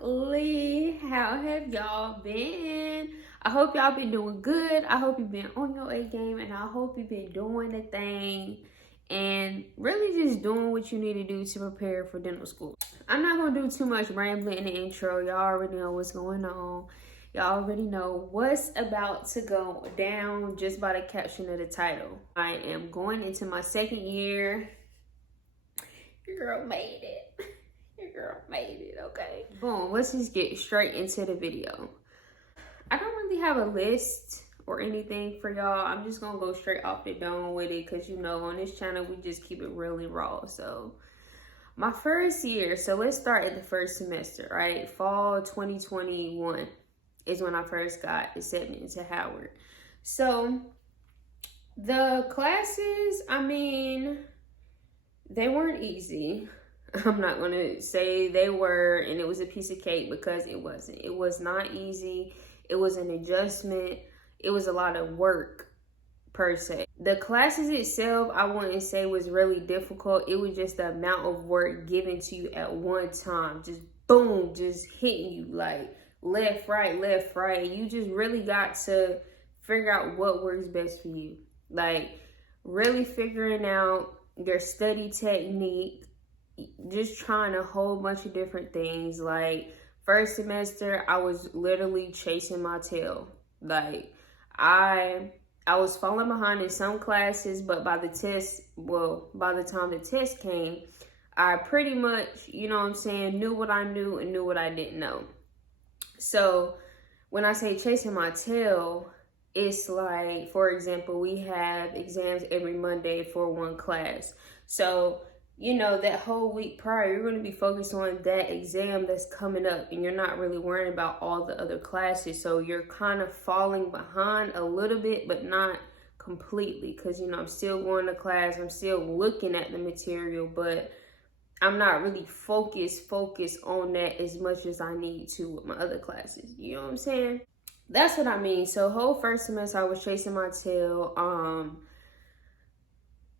Lee. How have y'all been? I hope y'all been doing good. I hope you've been on your A game, and I hope you've been doing the thing and really just doing what you need to do to prepare for dental school. I'm not gonna do too much rambling in the intro. Y'all already know what's going on. Y'all already know what's about to go down just by the caption of the title. I am going into my second year. Your girl made it. Your girl made it, okay? Boom, let's just get straight into the video. I don't really have a list or anything for y'all. I'm just gonna go straight off the dome with it because, you know, on this channel, we just keep it really raw. So, my first year, so let's start at the first semester, right? Fall 2021 is when I first got accepted into Howard. So, the classes, I mean, they weren't easy. I'm not going to say they were and it was a piece of cake because it wasn't. It was not easy. It was an adjustment. It was a lot of work per se. The classes itself, I wouldn't say was really difficult. It was just the amount of work given to you at one time. Just boom, just hitting you like left, right. You just really got to figure out what works best for you. Like really figuring out your study technique, just trying a whole bunch of different things. Like first semester, I was literally chasing my tail. Like I was falling behind in some classes, but by the time the test came, I pretty much, you know what I'm saying, knew what I knew and knew what I didn't know. So when I say chasing my tail, it's like, for example, we have exams every Monday for one class. So, you know, that whole week prior, you're going to be focused on that exam that's coming up, and you're not really worrying about all the other classes. So you're kind of falling behind a little bit, but not completely, because, you know, I'm still going to class. I'm still looking at the material, but I'm not really focused on that as much as I need to with my other classes. You know what I'm saying? That's what I mean. So whole first semester, I was chasing my tail.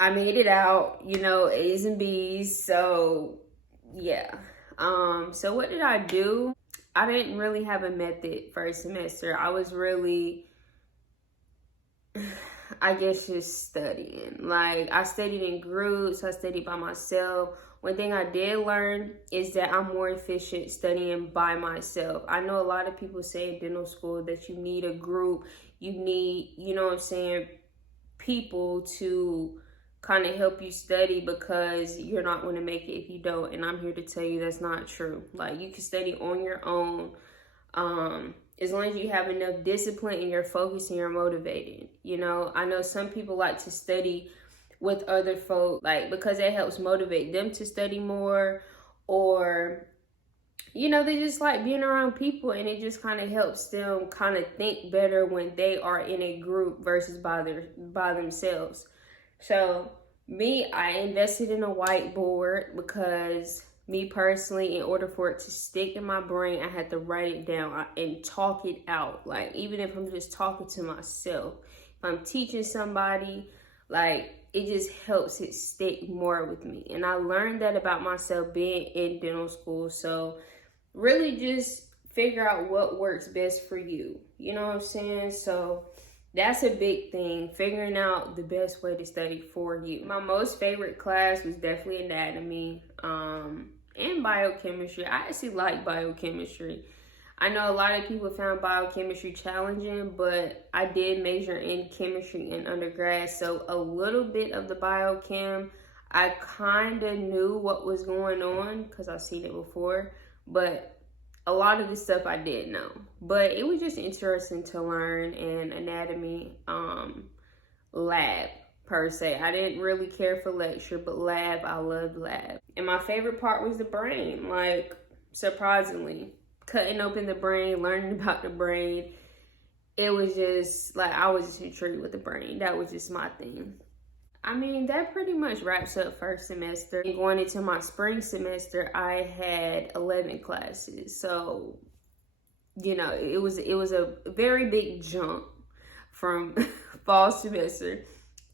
I made it out, you know, A's and B's. So yeah. So what did I do? I didn't really have a method first semester. I was really, I guess, just studying. Like I studied in groups. I studied by myself. One thing I did learn is that I'm more efficient studying by myself. I know a lot of people say in dental school that you need a group. You need, you know what I'm saying, people to kind of help you study because you're not going to make it if you don't. And I'm here to tell you that's not true. Like you can study on your own as long as you have enough discipline and you're focused and you're motivated. You know, I know some people like to study with other folk, like because it helps motivate them to study more, or you know, they just like being around people, and it just kind of helps them kind of think better when they are in a group versus by themselves. So me, I invested in a whiteboard because me personally, in order for it to stick in my brain, I had to write it down and talk it out. Like even if I'm just talking to myself, if I'm teaching somebody, like it just helps it stick more with me. And I learned that about myself being in dental school. So really just figure out what works best for you. You know what I'm saying? So that's a big thing, figuring out the best way to study for you. My most favorite class was definitely anatomy and biochemistry. I actually like biochemistry. I know a lot of people found biochemistry challenging, but I did major in chemistry in undergrad. So a little bit of the biochem, I kind of knew what was going on because I've seen it before. But a lot of the stuff I did know. But it was just interesting to learn in anatomy lab per se. I didn't really care for lecture, but lab, I loved lab. And my favorite part was the brain, like surprisingly. Cutting open the brain, learning about the brain. It was just like I was just intrigued with the brain. That was just my thing. I mean, that pretty much wraps up first semester. And going into my spring semester, I had 11 classes. So, you know, it was a very big jump from fall semester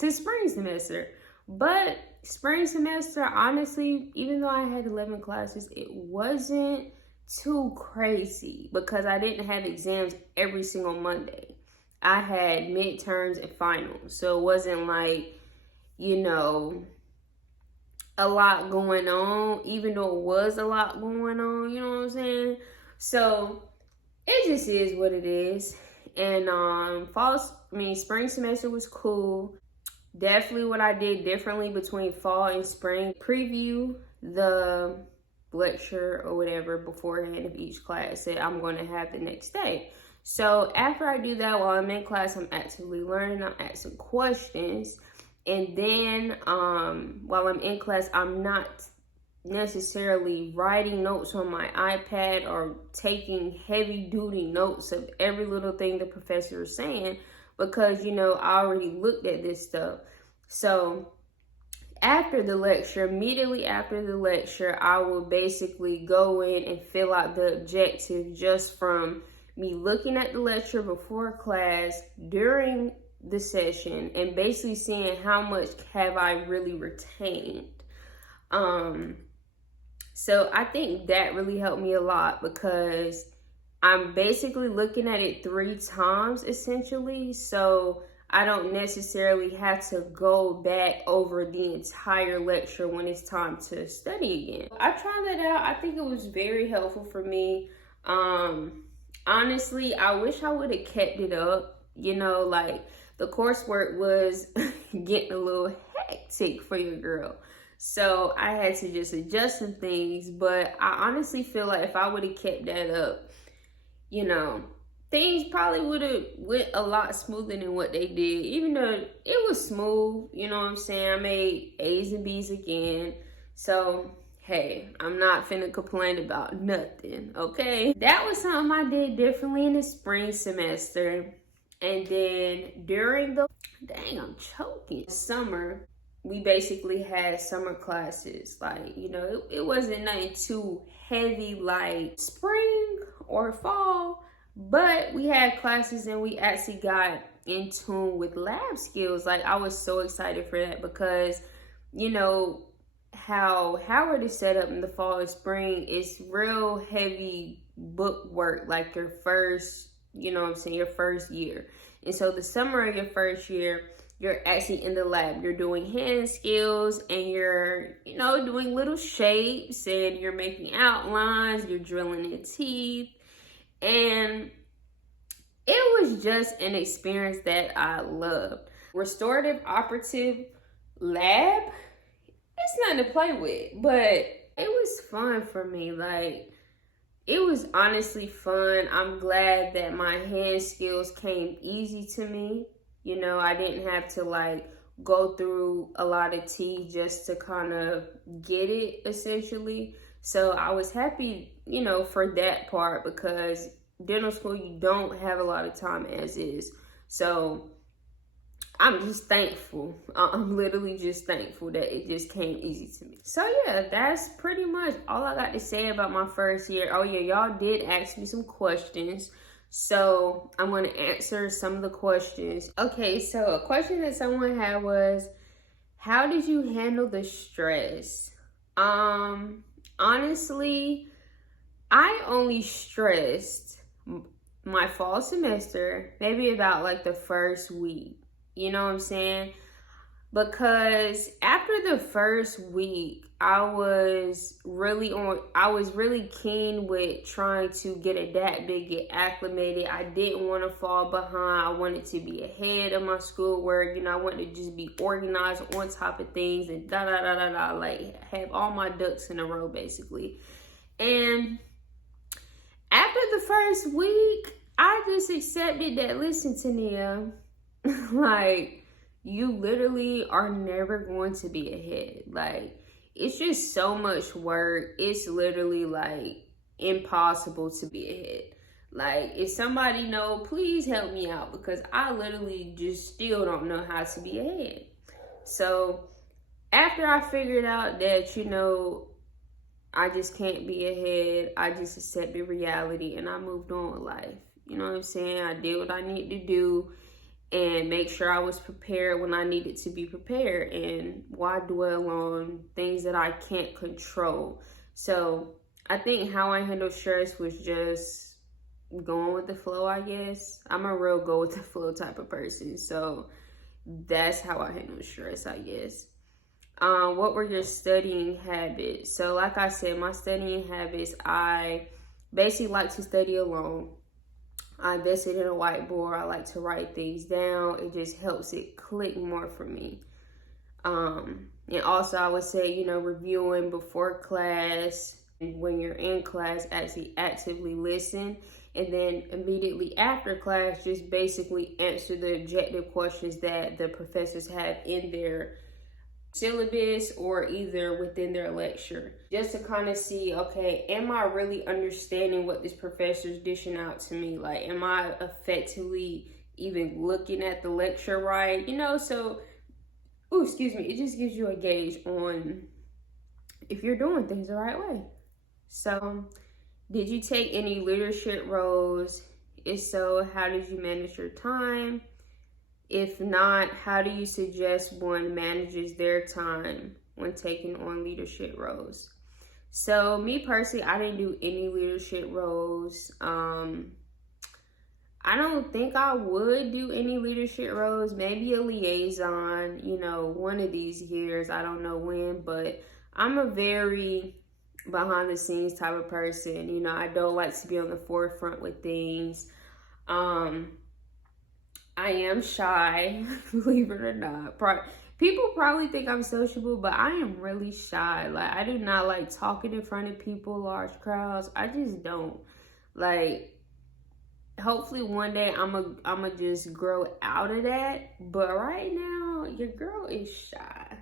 to spring semester. But spring semester, honestly, even though I had 11 classes, it wasn't too crazy because I didn't have exams every single Monday. I had midterms and finals. So it wasn't like, you know, a lot going on, even though it was a lot going on, you know what I'm saying? So it just is what it is. And spring semester was cool. Definitely what I did differently between fall and spring. Preview the lecture or whatever beforehand of each class that I'm going to have the next day. So after I do that, while I'm in class, I'm actively learning, I'm asking questions. And then while I'm in class, I'm not necessarily writing notes on my iPad or taking heavy duty notes of every little thing the professor is saying, because, you know, I already looked at this stuff. So after the lecture, immediately after the lecture, I will basically go in and fill out the objective just from me looking at the lecture before class, during the session, and basically seeing how much have I really retained. So I think that really helped me a lot because I'm basically looking at it 3 times essentially. So I don't necessarily have to go back over the entire lecture when it's time to study again. I tried that out. I think it was very helpful for me. Honestly, I wish I would have kept it up. You know, like the coursework was getting a little hectic for your girl. So I had to just adjust some things. But I honestly feel like if I would have kept that up, you know, things probably would have went a lot smoother than what they did. Even though it was smooth, you know what I'm saying? I made A's and B's again. So hey, I'm not finna complain about nothing, okay? That was something I did differently in the spring semester. And then during the, I'm choking. Summer, we basically had summer classes. Like, you know, it wasn't nothing too heavy like spring or fall, but we had classes and we actually got in tune with lab skills. Like, I was so excited for that because, you know, how Howard is set up in the fall and spring is real heavy book work, like your first, you know what I'm saying, your first year. And so the summer of your first year, you're actually in the lab. You're doing hand skills and you're, you know, doing little shapes and you're making outlines, you're drilling in teeth. And it was just an experience that I loved. Restorative operative lab, it's nothing to play with, but it was fun for me. Like, it was honestly fun. I'm glad that my hand skills came easy to me. You know, I didn't have to like go through a lot of tea just to kind of get it essentially. So I was happy, you know, for that part because dental school, you don't have a lot of time as is. So I'm just thankful. I'm literally just thankful that it just came easy to me. So yeah, that's pretty much all I got to say about my first year. Oh yeah, y'all did ask me some questions. So I'm going to answer some of the questions. Okay, so a question that someone had was, how did you handle the stress? Honestly, I only stressed my fall semester, maybe about like the first week. You know what I'm saying? Because after the first week, I was really keen with trying to get adapted, get acclimated. I didn't want to fall behind. I wanted to be ahead of my schoolwork. You know, I wanted to just be organized, on top of things, and like have all my ducks in a row, basically. And after the first week, I just accepted that, listen, Tania, like, you literally are never going to be ahead. Like, it's just so much work. It's literally like impossible to be ahead. Like, if somebody know, please help me out because I literally just still don't know how to be ahead. So after I figured out that, you know, I just can't be ahead, I just accepted reality and I moved on with life. You know what I'm saying? I did what I needed to do and make sure I was prepared when I needed to be prepared. And why dwell on things that I can't control? So I think how I handle stress was just going with the flow, I guess. I'm a real go with the flow type of person. So that's how I handle stress, I guess. What were your studying habits? So like I said, my studying habits, I basically like to study alone. I invested in a whiteboard. I like to write things down. It just helps it click more for me. And also I would say, you know, reviewing before class, and when you're in class, actually actively listen. And then immediately after class, just basically answer the objective questions that the professors have in their syllabus or either within their lecture, just to kind of see, okay, am I really understanding what this professor's dishing out to me? Like, am I effectively even looking at the lecture right? You know, so, oh, excuse me, it just gives you a gauge on if you're doing things the right way. So, did you take any leadership roles? If so, how did you manage your time? If not, how do you suggest one manages their time when taking on leadership roles? So me personally, I didn't do any leadership roles. I don't think I would do any leadership roles. Maybe a liaison, you know, one of these years. I don't know when, but I'm a very behind the scenes type of person. You know, I don't like to be on the forefront with things. I am shy, believe it or not. People probably think I'm sociable, but I am really shy. Like, I do not like talking in front of people, large crowds. I just don't. Like, hopefully one day I'ma just grow out of that. But right now, your girl is shy.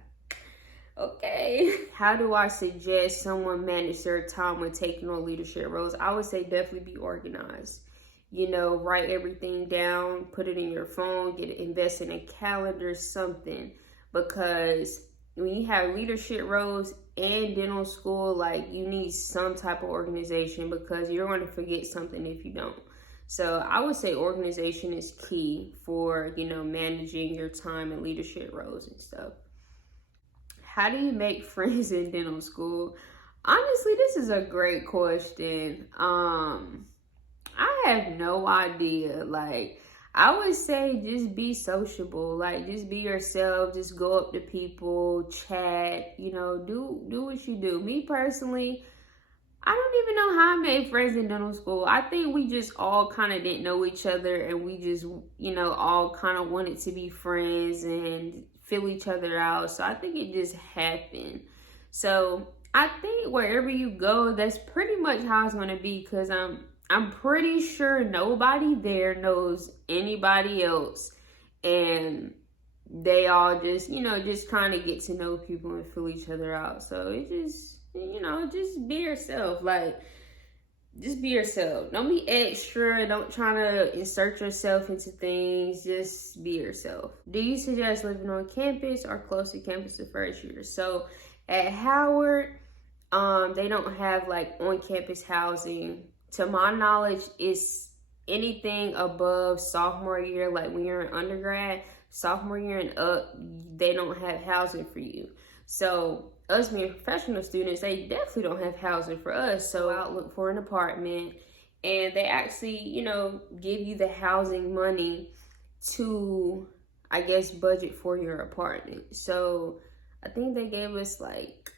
Okay. How do I suggest someone manage their time when taking on leadership roles? I would say definitely be organized. You know, write everything down, put it in your phone, invest in a calendar, something. Because when you have leadership roles and dental school, like, you need some type of organization because you're going to forget something if you don't. So I would say organization is key for, you know, managing your time in leadership roles and stuff. How do you make friends in dental school? Honestly, this is a great question. I have no idea. Like, I would say just be sociable. Like, just be yourself. Just go up to people, chat, you know, do what you do. Me personally, I don't even know how I made friends in dental school. I think we just all kind of didn't know each other and we just, you know, all kind of wanted to be friends and fill each other out. So I think it just happened. So I think wherever you go, that's pretty much how it's going to be, because I'm pretty sure nobody there knows anybody else, and they all just, you know, just kind of get to know people and fill each other out. So it just, you know, just be yourself. Like, just be yourself. Don't be extra. Don't try to insert yourself into things. Just be yourself. Do you suggest living on campus or close to campus the first year? So at Howard, they don't have like on-campus housing. To my knowledge, it's anything above sophomore year, like when you're an undergrad, sophomore year and up, they don't have housing for you. So us being professional students, they definitely don't have housing for us. So I'll look for an apartment, and they actually, you know, give you the housing money to, I guess, budget for your apartment. So I think they gave us like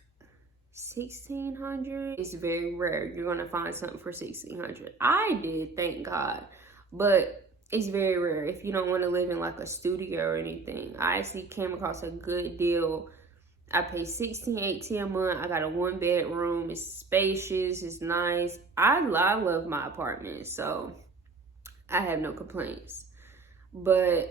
$1,600. It's very rare you're gonna find something for $1,600. I did, thank God, but it's very rare if you don't want to live in like a studio or anything. I actually came across a good deal. I pay $1,618 a month. I got a 1-bedroom. It's spacious. It's nice. I love my apartment, so I have no complaints. But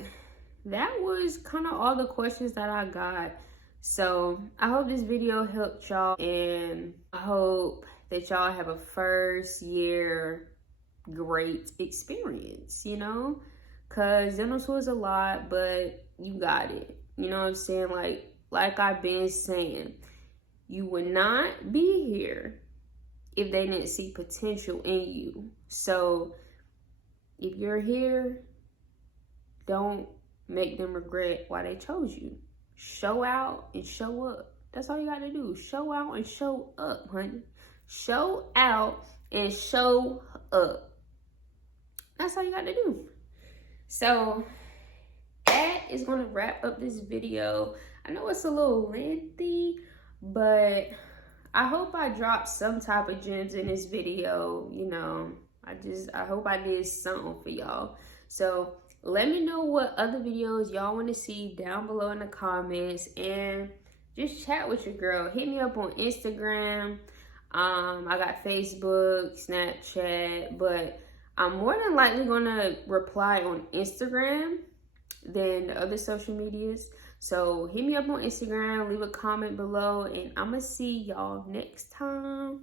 that was kind of all the questions that I got. So I hope this video helped y'all, and I hope that y'all have a first year great experience, you know, because dental school is a lot, but you got it. You know what I'm saying? Like I've been saying, you would not be here if they didn't see potential in you. So if you're here, don't make them regret why they chose you. Show out and show up. That's all you got to do. Show out and show up, honey. show out and show up. That's all you got to do. So that is going to wrap up this video. I know it's a little lengthy, but I hope I dropped some type of gems in this video. You know, I hope I did something for y'all. So let me know what other videos y'all want to see down below in the comments, and just chat with your girl. Hit me up on Instagram. I got Facebook, Snapchat, but I'm more than likely gonna reply on Instagram than the other social medias. So hit me up on Instagram, leave a comment below, and I'm gonna see y'all next time.